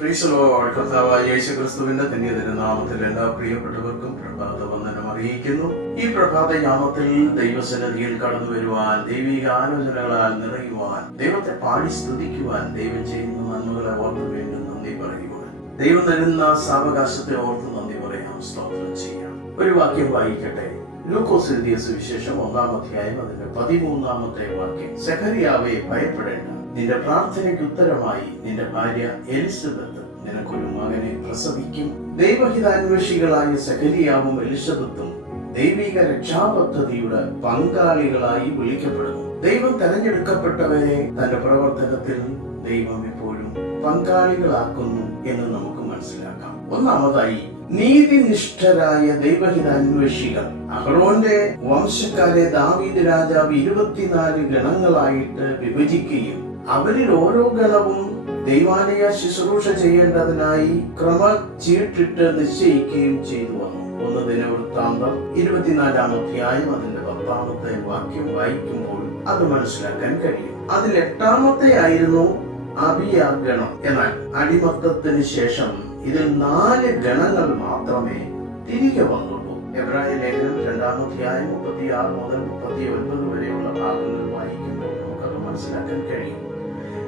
പ്രീശലോട് കർത്താവായ യേശു ക്രിസ്തുവിന്റെ ധന്യതര നാമത്തിൽ എല്ലാ പ്രിയപ്പെട്ടവർക്കും പ്രഭാത വന്ദനം അറിയിക്കുന്നു. ഈ പ്രഭാത യാമത്തിൽ ദൈവസന്നിധിയിൽ കടന്നു വരുവാൻ ദൈവിക ആലോചനകളാൽ നിറയുവാൻ ദൈവത്തെ പാടി സ്തുതിക്കുവാൻ ദൈവം ചെയ്യുന്ന നന്മകളെ ഓർത്ത് വേണ്ടി നന്ദി പറയുവാൻ. ദൈവം തരുന്ന സാവകാശത്തെ ഓർത്ത് നന്ദി പറയാം സ്തോത്രം ചെയ്യാം. ഒരു വാക്യം വായിക്കട്ടെ. ലൂക്കോസ് എഴുതിയ സുവിശേഷം ഒന്നാം അധ്യായം അതിന്റെ പതിമൂന്നാമത്തെ വാക്യം. സെഹരിയാവെ ഭയപ്പെടേണ്ട. നിന്റെ പ്രാർത്ഥനയ്ക്ക് ഉത്തരമായി നിന്റെ ഭാര്യ എലിസബത്ത് നിനക്കൊരു മകനെ പ്രസവിക്കും. ദൈവഹിതാന്വേഷികളായ സെഹരിയാവും എലിസബത്തും ദൈവിക രക്ഷാപദ്ധതിയുടെ പങ്കാളികളായി വിളിക്കപ്പെടുന്നു. ദൈവം തെരഞ്ഞെടുക്കപ്പെട്ടവരെ തന്റെ പ്രവർത്തനത്തിൽ ദൈവം എപ്പോഴും പങ്കാളികളാക്കുന്നു എന്ന് നമുക്ക് മനസ്സിലാക്കാം. ഒന്നാമതായി നീതിനിഷ്ഠരായ ദൈവഹിതാന്വേഷികൾ. അഹ്റോന്റെ വംശക്കാരെ ദാവീദ് രാജാവ് ഇരുപത്തിനാല് ഗണങ്ങളായിട്ട് വിഭജിക്കുകയും അവരിൽ ഓരോ ഗണവും ദൈവാലയ ശുശ്രൂഷ ചെയ്യേണ്ടതിനായി ക്രമ ചീട്ടിട്ട് നിശ്ചയിക്കുകയും ചെയ്തു വന്നു. ഒന്ന് ദിനവൃത്താന്തം ഇരുപത്തിനാലാം അധ്യായം അതിന്റെ പത്താമത്തെ വാക്യം വായിക്കുമ്പോൾ അത് മനസ്സിലാക്കാൻ കഴിയും. അതിൽ എട്ടാമത്തെ ആയിരുന്നു അഭിയാഗണം എന്നാൽ അടിമത്തത്തിന് ശേഷം ഇതിൽ നാല് ഗണങ്ങൾ മാത്രമേ തിരികെ വന്നുള്ളൂ. എബ്രായ ലേഖനം രണ്ടാം അധ്യായം മുപ്പത്തിയാറ് മുതൽ മുപ്പത്തി ഒൻപത് വരെയുള്ള ഭാഗങ്ങൾ വായിക്കുമ്പോൾ നമുക്കത് മനസ്സിലാക്കാൻ കഴിയും.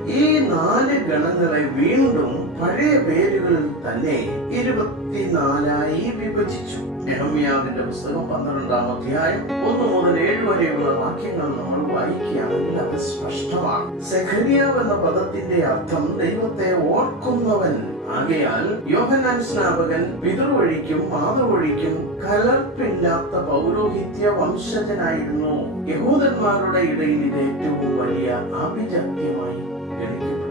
ഈ നാല് ഗണങ്ങളെ വീണ്ടും പഴയ പേരുകളിൽ തന്നെ ഇരുപത്തിനാലായി വിഭജിച്ചു. നെഹമ്യാവിന്റെ പുസ്തകം പന്ത്രണ്ടാം അധ്യായം ഒന്ന് മുതൽ ഏഴ് വരെയുള്ള വാക്യങ്ങൾ നമ്മൾ വായിക്കുകയാണെങ്കിൽ അത് സ്പഷ്ടമാണ്. സെഖരിയാവ് എന്ന പദത്തിന്റെ അർത്ഥം ദൈവത്തെ ഓർക്കുന്നവൻ. ആകയാൽ യോഹനാൻ സ്നാപകൻ പിതൃവഴിക്കും മാതൃവഴിക്കും കലർപ്പില്ലാത്ത പൗരോഹിത്യ വംശജനായിരുന്നു. യഹൂദന്മാരുടെ ഇടയിൽ ഇത് ഏറ്റവും വലിയ അഭിജാത്യമായി ഗണിക്കപ്പെട്ടിരുന്നു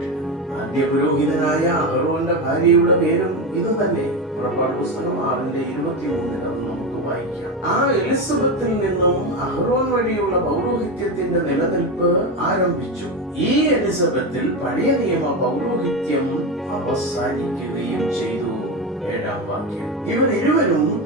ആദ്യ പുരോഹിതനായ അഹറോന്റെ ഭാര്യയുടെ പേരും ഇത് തന്നെ പുറപ്പാട് പുസ്തകം ആറിന്റെ ഇരുപത്തിമൂന്നിൽ അത് നമുക്ക് വായിക്കാം. ആ എലിസബത്തിൽ നിന്നും അഹ്റോൻ വഴിയുള്ള പൗരോഹിത്യത്തിന്റെ നിലനിൽപ്പ് ആരംഭിച്ചു. ഈ എലിസബത്തിൽ പഴയ നിയമ പൗരോഹിത്യം അവസാനിക്കുകയും ചെയ്തു. ഏഴാം വാക്യം. ഇവർ ഇരുവരും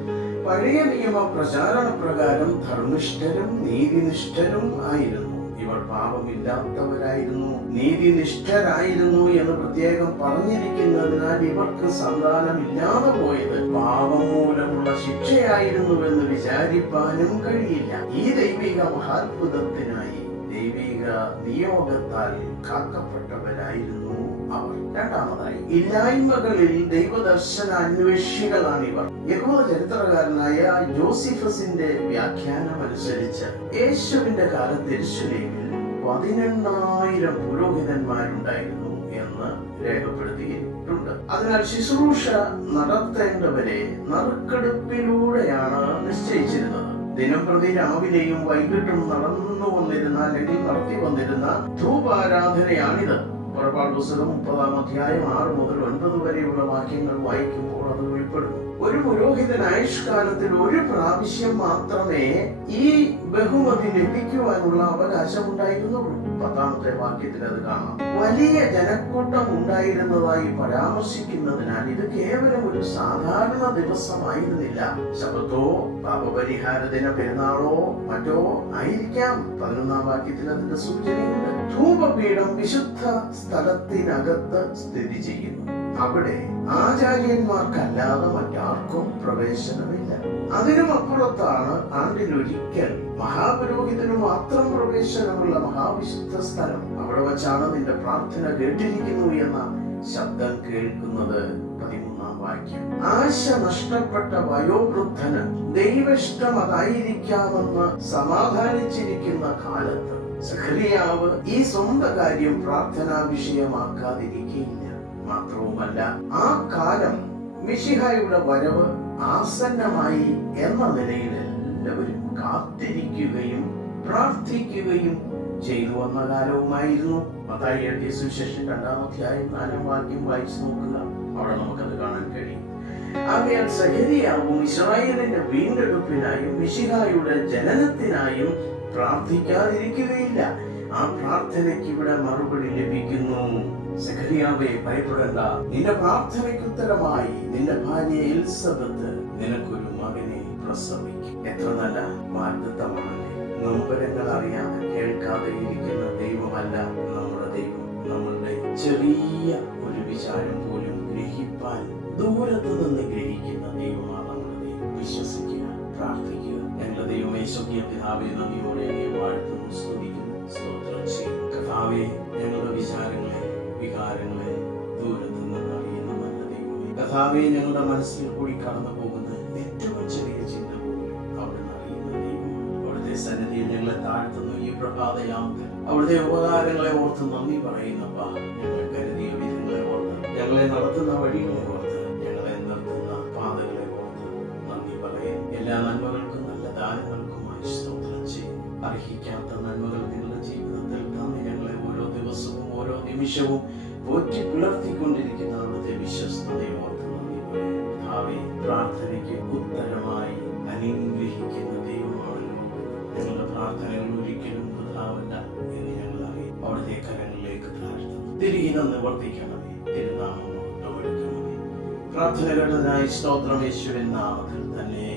പഴയ നിയമ പ്രചാരണ പ്രകാരം ധർമ്മിഷ്ഠരും നീതിനിഷ്ഠരും ആയിരുന്നു. ഇവർ പാപമില്ലാത്തവരായിരുന്നു നീതിനിഷ്ഠരായിരുന്നു എന്ന് പ്രത്യേകം പറഞ്ഞിരിക്കുന്നതിനാൽ ഇവർക്ക് സന്താനമില്ലാതെ പോയത് പാപം മൂലമുള്ള ശിക്ഷയായിരുന്നു എന്ന് വിചാരിപ്പാനും കഴിയില്ല. ഈ ദൈവിക മഹാത്ഭുതത്തിനായി ദൈവിക നിയോഗത്താൽ കാക്കപ്പെട്ടവരായിരുന്നു അവർ. രണ്ടാമതായി ഇല്ലായ്മകളിൽ ദൈവദർശന അന്വേഷികളാണ് യഹൂദ ചരിത്രകാരനായ ജോസിഫസിന്റെ വ്യാഖ്യാനം അനുസരിച്ച് യേശുവിന്റെ കാലത്ത് യെരുശലേമിൽ പതിനെണ്ണായിരം പുരോഹിതന്മാരുണ്ടായിരുന്നു എന്ന് രേഖപ്പെടുത്തിയിട്ടുണ്ട്. അതിനാൽ ശുശ്രൂഷ നടത്തേണ്ടവരെ നറുക്കെടുപ്പിലൂടെയാണ് നിശ്ചയിച്ചിരുന്നത്. ദിനംപ്രതി രാവിലെയും വൈകിട്ടും നടന്നു വന്നിരുന്ന അല്ലെങ്കിൽ നടത്തി വന്നിരുന്ന ധൂപാരാധനയാണിത്. പുറപ്പാട് പുസ്തകം മുപ്പതാം അധ്യായം ആറ് മുതൽ ഒൻപത് വരെയുള്ള വാക്യങ്ങൾ വായിക്കുമ്പോൾ അത് വെളിപ്പെടുന്നു ഒരു പുരോഹിതൻ ആയുഷ്കാലത്തിൽ ഒരു പ്രാവശ്യം മാത്രമേ ഈ ബഹുമതി ലഭിക്കുവാനുള്ള അവകാശം ഉണ്ടായിരുന്നുള്ളൂ. പത്താമത്തെ വാക്യത്തിൽ അത് കാണാം. വലിയ ജനക്കൂട്ടം ഉണ്ടായിരുന്നതായി പരാമർശിക്കുന്നതിനാൽ ഇത് കേവലം ഒരു സാധാരണ ദിവസമായിരുന്നില്ല. ശബത്തോ പാപപരിഹാര ദിന പെരുന്നാളോ മറ്റോ ആയിരിക്കാം. പതിനൊന്നാം വാക്യത്തിൽ അതിന്റെ സൂചനയുണ്ട്. ധൂപപീഠം വിശുദ്ധ സ്ഥലത്തിനകത്ത് സ്ഥിതി ചെയ്യുന്നു. അവിടെ ആചാര്യന്മാർക്കല്ലാതെ മറ്റാർക്കും പ്രവേശനമില്ല. അതിനും അപ്പുറത്താണ് ആണ്ടിലൊരിക്കൽ മഹാപുരോഹിതന് മാത്രം പ്രവേശനമുള്ള മഹാവിശുദ്ധ സ്ഥലം അവിടെ വച്ചാണ് നിന്റെ പ്രാർത്ഥന കേട്ടിരിക്കുന്നു എന്ന ശബ്ദം കേൾക്കുന്നത് പതിമൂന്നാം വാക്യം. ആശ നഷ്ടപ്പെട്ട വയോവൃദ്ധന് ദൈവഷ്ടം അതായിരിക്കാമെന്ന് സമാധാനിച്ചിരിക്കുന്ന കാലത്ത് സഖറിയാവ് ഈ സ്വന്തം കാര്യം പ്രാർത്ഥനാ വിഷയമാക്കാതിരിക്കുകയില്ല. മാത്രവുമല്ല ആ കാലം മിഷിഹായുടെ വരവ് ആസന്നമായി എന്ന നിലയിൽ എല്ലാവരും കാത്തിരിക്കുകയും പ്രാർത്ഥിക്കുകയും ചെയ്തു വന്ന കാലവുമായിരുന്നു. മത്തായി എഴുതിയ സുവിശേഷം രണ്ടാം നാലാം വാക്യം വായിച്ചു നോക്കുക. അവിടെ നമുക്കത് കാണാൻ കഴിയും. ആകയാൽ സഹരിയാവും ഇസ്രായേലിന്റെ വീണ്ടെടുപ്പിനായും മിശിഹായുടെ ജനനത്തിനായും പ്രാർത്ഥിക്കാതിരിക്കുകയില്ല. ആ പ്രാർത്ഥനയ്ക്ക് ഇവിടെ മറുപടി ലഭിക്കുന്നു. സഖരിയാവെ ഭയപ്പെടേണ്ട. നിന്റെ പ്രാർത്ഥനയ്ക്ക് ഉത്തരമായി നിന്റെ ഭാര്യ എലിസബത്ത് നിനക്കൊരു മകനെ പ്രസവിക്കും. എത്ര നല്ല വാഗ്ദത്തമാണല്ലേ നൊമ്പരങ്ങൾ അറിയാതെ കേൾക്കാതെ ഇരിക്കുന്ന ദൈവമല്ല നമ്മുടെ ദൈവം. നമ്മളുടെ ചെറിയ ഒരു വിചാരം പോലും ഗ്രഹിപ്പാൻ ദൂരത്ത് നിന്ന് ഗ്രഹിക്കുന്ന ദൈവമാണ് നമ്മുടെ ദൈവം. വിശ്വസിക്കുക പ്രാർത്ഥിക്കുക. ഞങ്ങളുടെ ദൈവം യേശോക്കിയ പിതാവെ നന്ദിയോടെ വാഴ്ത്തുന്നു സ്തുതിക്കുന്നു സ്തോത്രം ചെയ്യും കഥാവെ ഞങ്ങളുടെ വിചാരങ്ങളെ വികാരങ്ങളെ ദൂരത്ത് നിന്ന് അറിയുന്ന നല്ല ദൈവമേ ഞങ്ങളുടെ മനസ്സിൽ കൂടി കടന്നു പോകുന്ന ഏറ്റവും ചെറിയ ചിന്ത പോലും അവിടുന്ന് അവിടുത്തെ സന്നിധിയിൽ ഞങ്ങളെ താഴ്ത്തുന്നു. ഈ പ്രഭാതയാമത്തിൽ അവിടുത്തെ ഉപകാരങ്ങളെ ഓർത്ത് നന്ദി പറയുന്നപ്പ ഞങ്ങൾ കരുതിയ വിധങ്ങളെ ഓർത്ത് ഞങ്ങളെ നടത്തുന്ന വഴികളെ ഓർത്ത് ഞങ്ങളെ നിർത്തുന്ന പാതകളെ ഓർത്ത് നന്ദി പറയും എല്ലാ നന്മകൾക്കും നല്ല ദാനങ്ങൾക്കുമായി സ്തോത്രം ചെയ്യും. അർഹിക്കാത്ത നന്മകൾ നിങ്ങളുടെ ജീവിതത്തിൽ തന്നെ ഞങ്ങളെ ഓരോ ദിവസവും ഓരോ നിമിഷവും പോറ്റി പുലർത്തിക്കൊണ്ടിരിക്കുന്ന അവിടുത്തെ വിശ്വസ്തതയെ ഓർത്ത് നന്ദി ഭാവി പ്രാർത്ഥനയ്ക്ക് ഉത്തരമായി അനുഗ്രഹിക്കുന്ന ദൈവമാണല്ലോ. ഞങ്ങളുടെ പ്രാർത്ഥനകൾ ഒരിക്കലും വൃഥാവല്ല എന്ന് ഞങ്ങൾ അവിടുത്തെ കരങ്ങളിലേക്ക് താഴ്ത്തുന്നു തിരികെ വർദ്ധിക്കണമേ തിരുനാമം എടുക്കണമേ. പ്രാർത്ഥന കേട്ടതിനായി സ്തോത്രം യേശുവിൻ നാമത്തിൽ തന്നെ